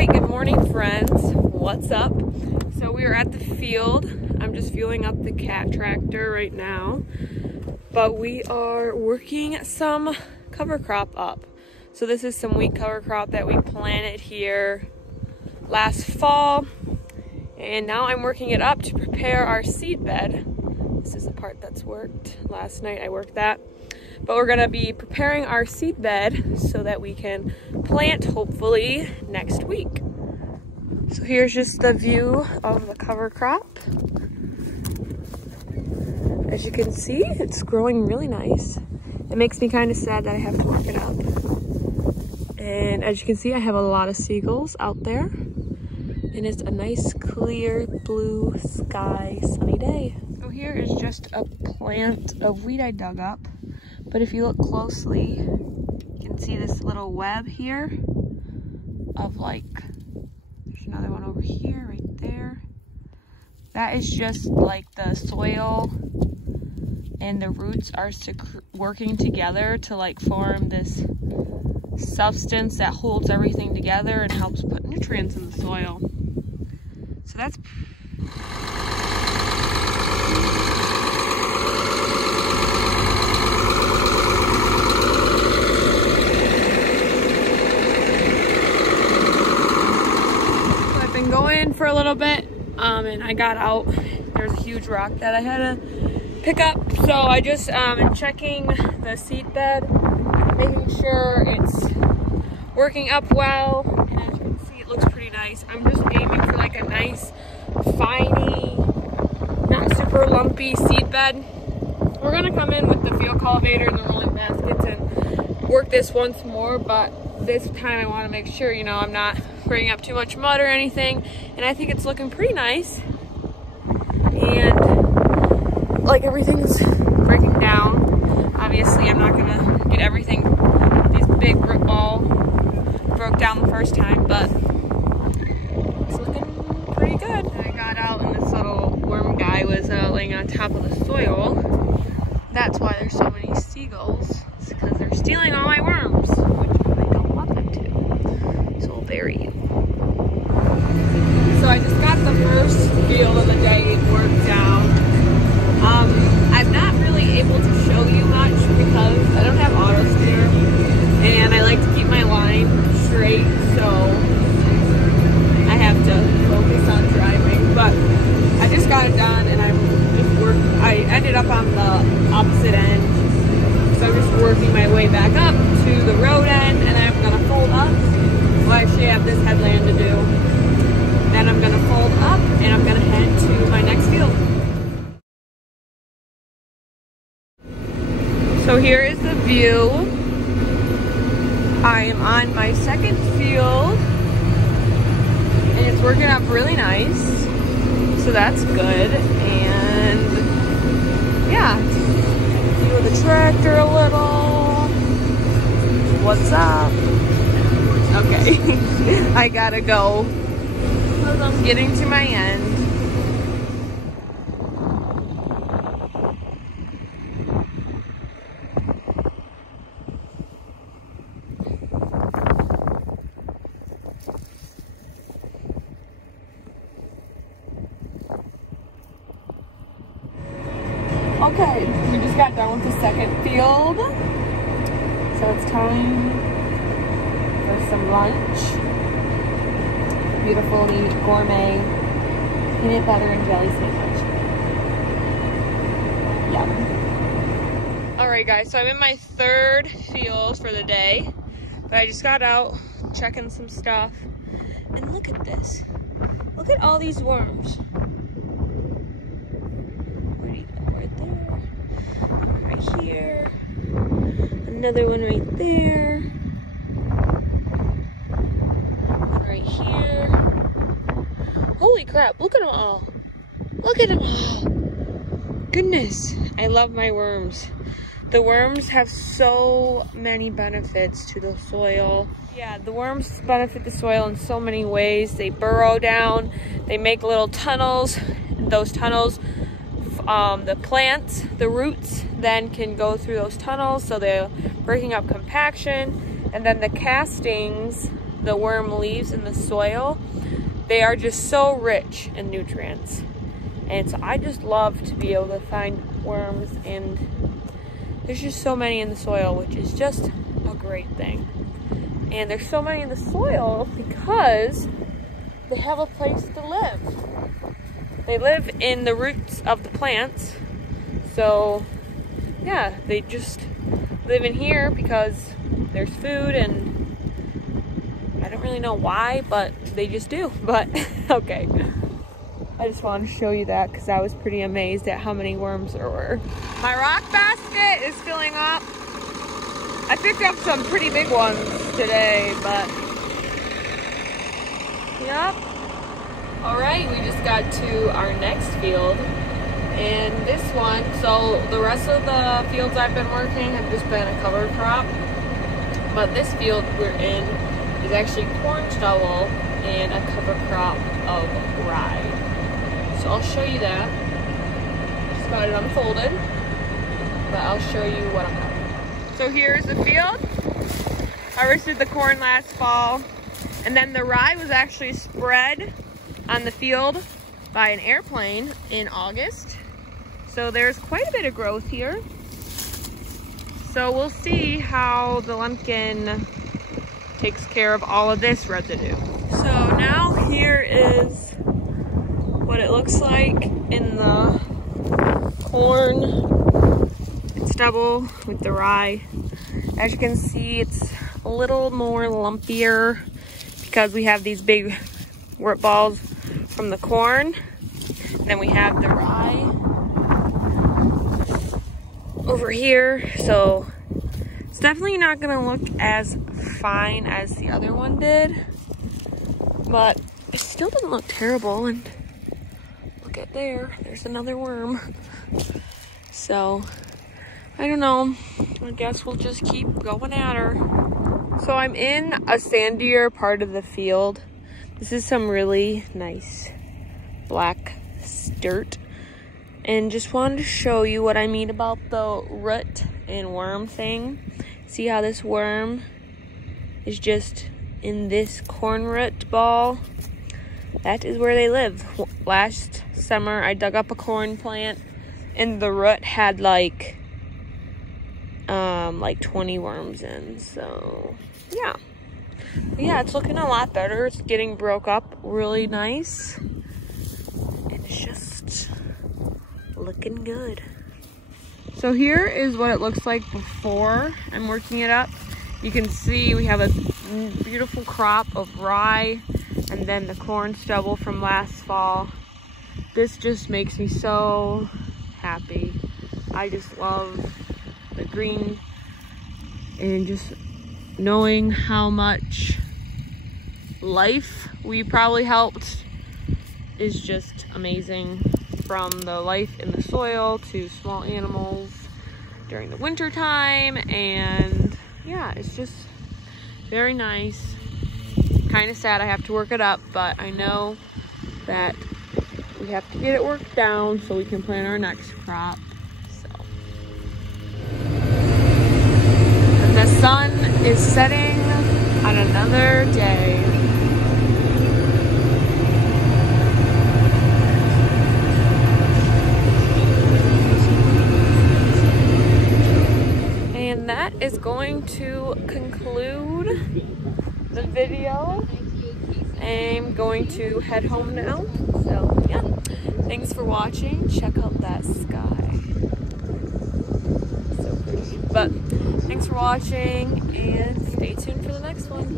right, good morning friends. What's up? So we are at the field. I'm just fueling up the cat tractor right now. But we are working some cover crop up. So this is some wheat cover crop that we planted here last fall. And now I'm working it up to prepare our seed bed. This is the part that's worked. Last night I worked that. But we're gonna be preparing our seed bed so that we can plant hopefully next week. So here's just the view of the cover crop. As you can see, it's growing really nice. It makes me kind of sad that I have to work it up. And as you can see, I have a lot of seagulls out there. And it's a nice, clear, blue sky, sunny day. So here is just a plant of wheat I dug up. But if you look closely, you can see this little web here of like, there's another one over here, right there. That is just like the soil and the roots are working together to like form this substance that holds everything together and helps put nutrients in the soil. So that's going for a little bit and I got out. There's a huge rock that I had to pick up, so I just am checking the seed bed, making sure it's working up well, and as you can see it looks pretty nice. I'm just aiming for like a nice finey, not super lumpy seed bed. We're gonna come in with the field cultivator and the rolling baskets and work this once more, but this time I want to make sure, you know, I'm not bringing up too much mud or anything, and I think it's looking pretty nice. And like everything's breaking down. Obviously I'm not gonna get everything, these big brick ball broke down the first time, but it's looking pretty good. I got out and this little worm guy was laying on top of the soil. That's why there's so many seagulls. It's because they're stealing all my worms, which I don't want them to. So we'll bury you. So I just got the first field of the day worked down. I'm not really able to show you much because I don't have auto steer and I like to keep my line straight, so I have to focus on driving. But I just got it done and I ended up on the opposite end. So I'm just working my way back up to the road end, and then I'm gonna fold up. Well, I actually have this headland to do. Then I'm gonna fold up and I'm gonna head to my next field. So here is the view. I am on my second field and it's working up really nice. So that's good. And yeah, view of the tractor a little. What's up? Okay, I gotta go. I'm getting to my end. Okay, we just got done with the second field. So it's time for some lunch. Beautiful, neat, gourmet peanut butter and jelly sandwich. Yum. Alright guys, so I'm in my third field for the day. But I just got out checking some stuff. And look at this. Look at all these worms. Where do you go? Right there. Right here. Another one right there. Right here. Holy crap, look at them all. Look at them all. Goodness, I love my worms. The worms have so many benefits to the soil. Yeah, the worms benefit the soil in so many ways. They burrow down, they make little tunnels. Those tunnels, the plants, the roots then can go through those tunnels, so they're breaking up compaction. And then the castings the worm leaves in the soil, they are just so rich in nutrients. And so I just love to be able to find worms, and there's just so many in the soil, which is just a great thing. And there's so many in the soil because they have a place to live. They live in the roots of the plants. So yeah, they just live in here because there's food, and I don't really know why, but they just do. But okay. I just wanted to show you that because I was pretty amazed at how many worms there were. My rock basket is filling up. I picked up some pretty big ones today, but yep. All right, we just got to our next field, and this one, so the rest of the fields I've been working have just been a cover crop, but this field we're in is actually corn stubble and a cover crop of rye. So I'll show you that. Just got it unfolded, but I'll show you what I'm having. So here's the field. Harvested the corn last fall, and then the rye was actually spread on the field by an airplane in August. So there's quite a bit of growth here. So we'll see how the lumpkin takes care of all of this residue. So now here is what it looks like in the corn and stubble with the rye. As you can see, it's a little more lumpier because we have these big wort balls from the corn. Then we have the rye over here. So it's definitely not gonna look as fine as the other one did, but it still doesn't look terrible. And look at there's another worm. So I don't know, I guess we'll just keep going at her. So I'm in a sandier part of the field. This is some really nice black dirt, and just wanted to show you what I mean about the root and worm thing. See how this worm is just in this corn root ball? That is where they live. Last summer, I dug up a corn plant, and the root had like 20 worms in. So yeah, but yeah, it's looking a lot better. It's getting broke up really nice, and it's just looking good. So here is what it looks like before I'm working it up. You can see we have a beautiful crop of rye, and then the corn stubble from last fall. This just makes me so happy. I just love the green, and just knowing how much life we probably helped is just amazing. From the life in the soil to small animals during the winter time, and yeah, it's just very nice. Kind of sad I have to work it up, but I know that we have to get it worked down so we can plant our next crop. So, and the sun is setting on another day. And that is going to conclude the video. I'm going to head home now. So yeah, thanks for watching. Check out that sky. So pretty. But thanks for watching, and stay tuned for the next one.